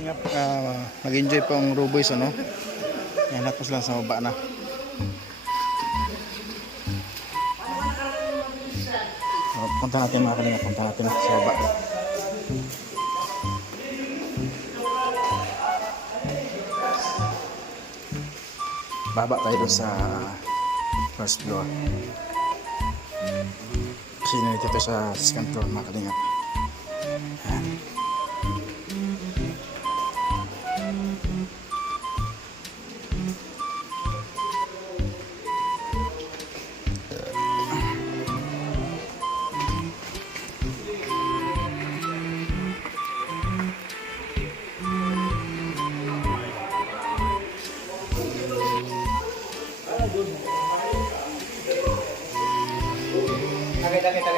kalingap, nag-enjoy po ang Ruboys, ano? Yan, lahat po sila sa baba na. Punta natin mga kalingap, punta natin sa baba. Baba tayo sa first floor. Kasi nandito tayo sa second floor mga kalingap. Ayan.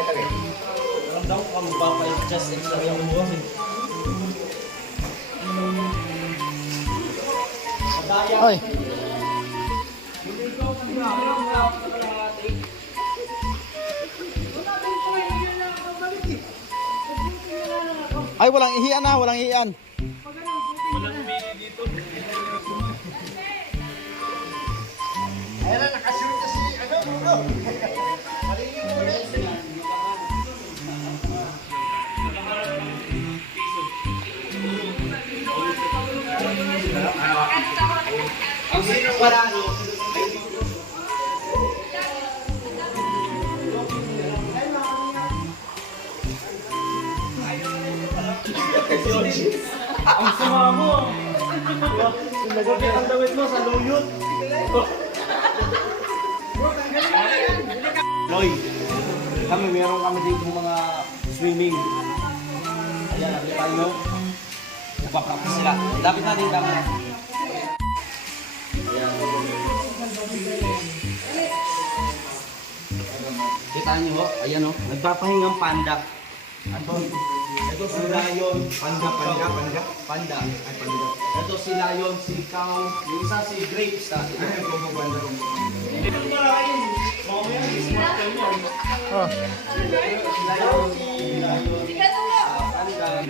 Tagay. Alam daw kung magpapa-adjust extra yung buwas eh. Oy. Ay, walang ihian na, walang ihian. Walang bili dito. Ayan na, nakashoot na si Bruno. Maliging mo rin sila. Ang sino para ano? Ang sama mo. Nilagay ang damit mo sa luyot. Loy, meron kami dito mga swimming. Ayan, nakita nyo. Nagpa-practice sila. Lapit natin yung camera. Ayan. Kita nyo, ayan o. Nagpapahingang panda. Anton, ito si Lion. Panda. Ay, panda. Ito si Lion, si Cow. Yung isa si Grapes. Ay, panda. Dito na kayo. Mamaya, smart kayo mo. Oh.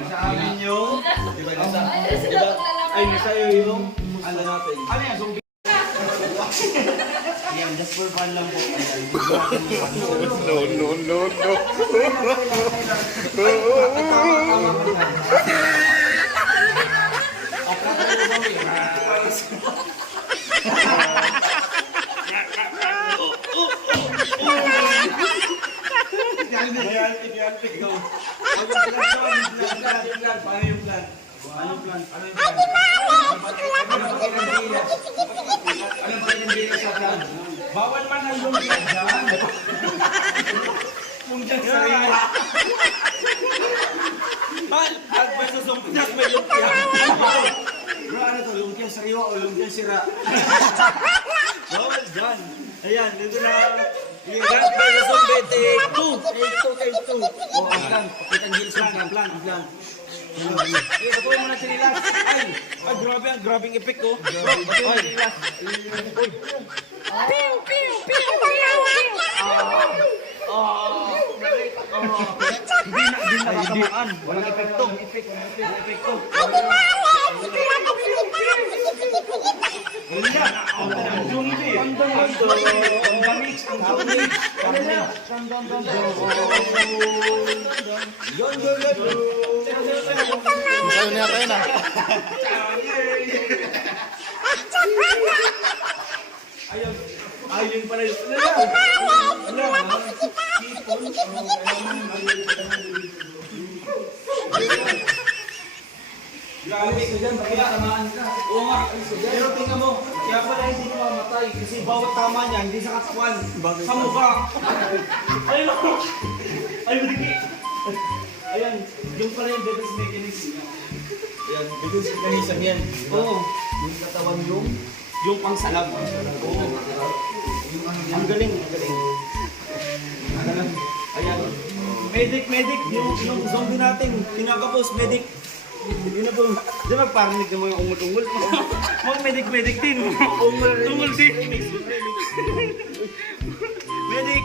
Sa amin yung, diba nasa, ay nasa yung, ano natin. Ano yan, zombie? Yan, just for fun lang po. No. Bawal man ang lumpia dyan. Kung dyan sariwa. At ba sa sumpinas may lumpia? Bro, ano to? Lumpia sariwa o lumpia sira? Bawal dyan. Ayan, dito na. Yan pa sa sumpi. Take 2. O, ang plan. Pakitang gills ang plan. Patuloy mo na sinilas. Ay, grabing effect ko. Bro, patuloy mo sinilas. Pew! Hindi nakatamaan. Walang epekto. Sayo niya tayo na. Ayun pala yun. Grabe ka dyan, bakit tamaan ka? Oo nga, pero tingnan mo, kaya pala hindi mo mamatay kasi bawat tama niya, hindi sa katawan, sa mukha. Ayun ako! Ayun, diki! Ayan, yung pala yung defense mechanism. Ayan, defense mechanism yan. Oo, yung katawan yung pangsalab. Oo. Ang galing. Ayan. Medic, yung zombie natin, kinakapos, medic. Yun na po, di ba parinig mo yung ungol-ungol? Mag-medic din. Ungol din.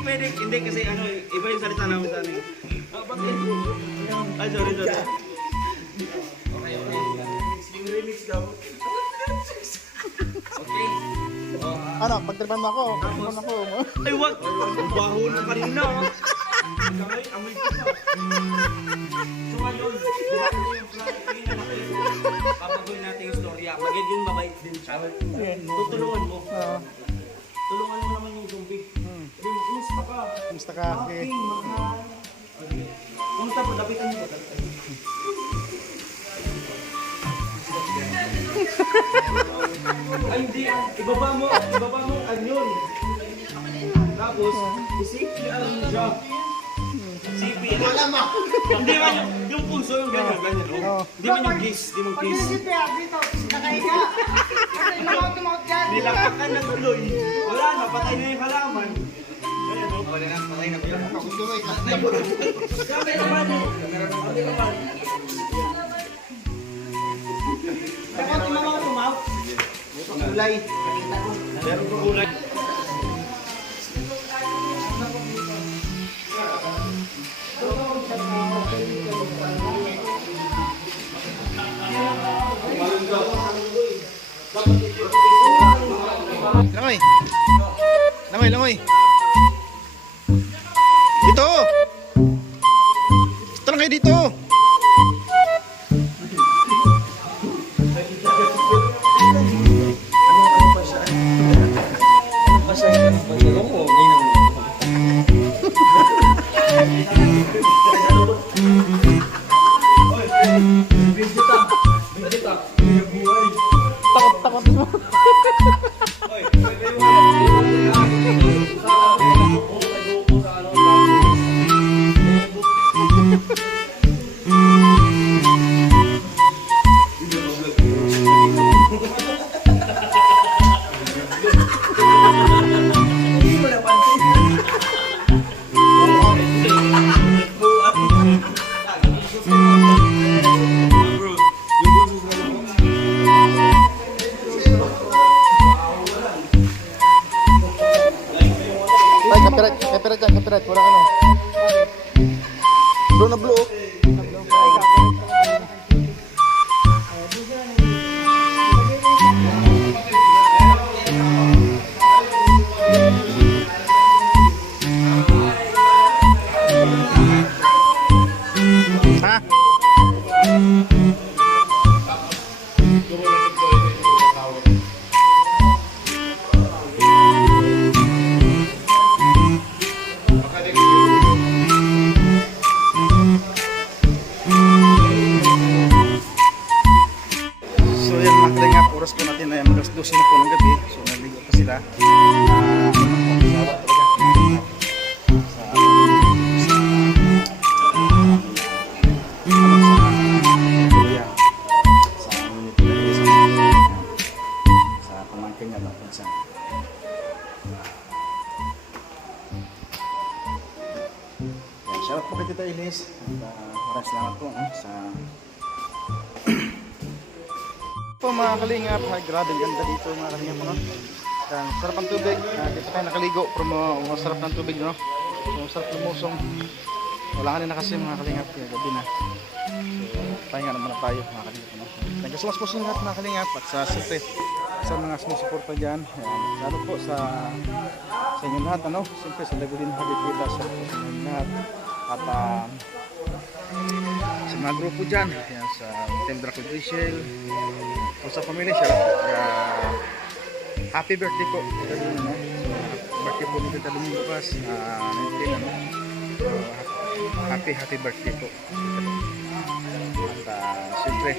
Medic. Hindi kasi ano, iba yung salita namin sa amin. Bakit? Ay, sorry. Okay. Ano, pagtripan mo ako. Pagtripan mo ako. Ay, wag! Ang baho nung kanina, ha? Kamay, amoy ko pa. So ngayon, bago yung plan, tingin na natin. Papagawin natin yung storya. Magiging mabait din siya. Tutulungan mo. Tulungan mo naman yung zombie. Sabi mo, kumusta ka? Kumusta ka? Okay. Aking mahal. Okay. Kumusta po? Lapitan niyo ba? Ay, hindi. Ibaba mo ang anyon. Tapos, isipin mo siya. Isipin. Wala mo. Hindi man yung pulso, yung ganyan, ganyan. Oh. Hindi man yung kiss, hindi man kiss. Nilapakan ng tuloy. Wala na, patay na yung halaman. Ayan, oh. Wala na, patay na. Sabi naman. Sabi naman. Dapat yung mga tumaw. Kulay. Meron ko kulay. Langoy. Langoy, langoy. Dito. Dito lang kayo dito. Takot mo. Ay, copyright dyan, copyright. Wala ano. Blue na blue. Ha? So yan mga kalingap, oras po natin ay mag 12 na po ng gabi. So naligo pa sila. Sa pamangkin niya ng pinsan. Yan, shout out po kay Tita Ilis. Maraming salamat po sa po mga kalingap. Grabe ang ganda dito mga kalingap, no? Yan, sarap ang tubig. Dito tayo nakaligo pero masarap ng tubig, no? So masarap lumusong. Wala ka na kasi mga kalingap, kaya gabi na. So pahinga naman na tayo mga kalingap, no? Thank you so much po sa lahat mga kalingap at sa siyempre sa mga sumusuporta dyan. Yan, lalo po sa inyo lahat, ano? Siyempre sa Lagulin Habibita sa inyo lahat. At sa mga grupo dyan, yan, sa Team Draco Rachel, o sa pamilya siya, happy birthday po. Birthday po ni Tita Luming bukas, 19, ano? So, happy birthday po. At siyempre,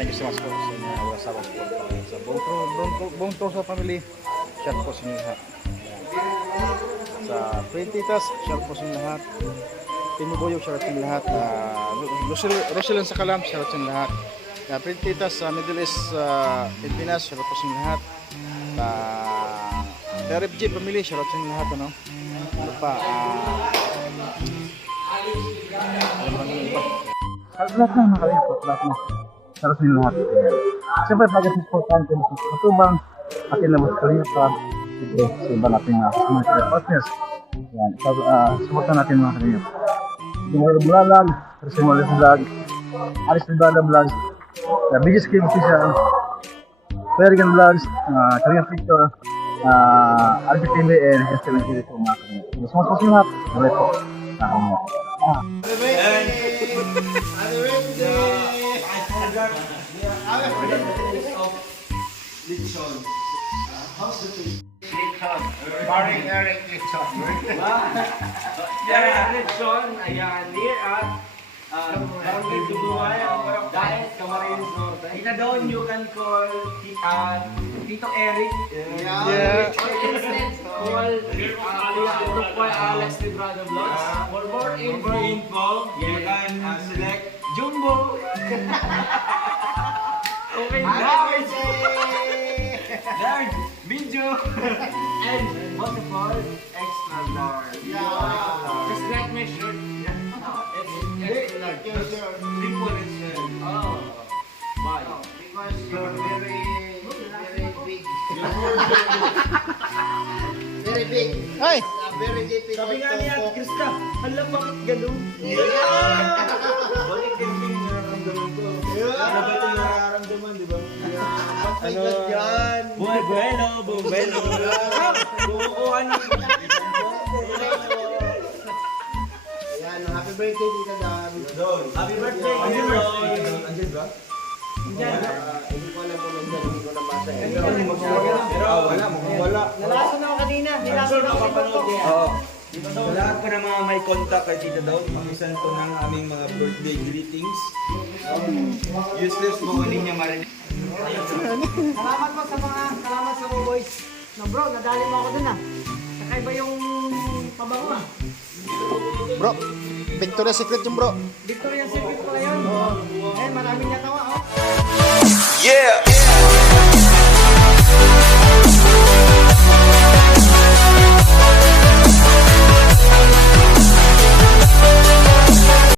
thank you so much po sa inyo wala sa buong tro sa family. Shout po sa inyo lahat. Sa 20 tas, shout po sa inyo lahat. Pinuboyo, shout sa inyo lahat. Roselyn sa Kalam, shout sa inyo lahat. Printitas sa Middle East, Pilipinas, shout po sa inyo lahat. Terep G Family, shout sa inyo lahat. Ano pa? Lahat na nakalipot, lahat na. Shout sa inyo lahat. Siyempre, pag-support ko sa Katubang, akin na mas kalipot. Sa iba natin mga partners. Yan, supportan natin mga kalipot. Dumulog Bulalag, Resimol Vlog, Aris Libada Vlog, The Biggest Game Official, Perigan Vlogs, Kalingap Victor, RB TV and Esteban TV po mga kanya. Gusto mo po siya lahat? Wala po. Nakakanya. Barring Eric Lechon. Lechon, ayan, near at Barangay Duguay, Diet, Camarines Norte. Tita Don, you can call Tito Eric. Yeah. Call Duguay Alex Librado Vlogs. For more info, you can select Jumbo. Okay, large, medium, and multiple extra large. Just like my shirt. Triple XL. Oh. Why? Because you're very big. Very big. Ay! Very difficult. Sabi nga niya, Krista, hala bakit ganun? Balik din yung nararamdaman ko. Ano ba ito yung nararamdaman, di ba? Ano yan? Buwelo. Bukukuha na. Ayan, happy birthday Tita Don. Happy birthday, Andyan ba? Andyan ba? Hindi ko alam kung nandyan, hindi ko nabasa. Wala, mukhang wala. Nalason ako kanina. Nilason ako sa Napapanood ko. niya. Oo. Sa lahat po ng mga may contact kay Tita Daw, pakisan po ng aming mga birthday greetings. Useless po kung hindi niya marinig. Salamat po sa mga boys. No bro, nadali mo ako dun ah. Kakaiba yung pabango ah. Bro, Victoria's Secret yung bro. Victoria's Secret pala yun. Eh, maraming natawa oh. Yeah.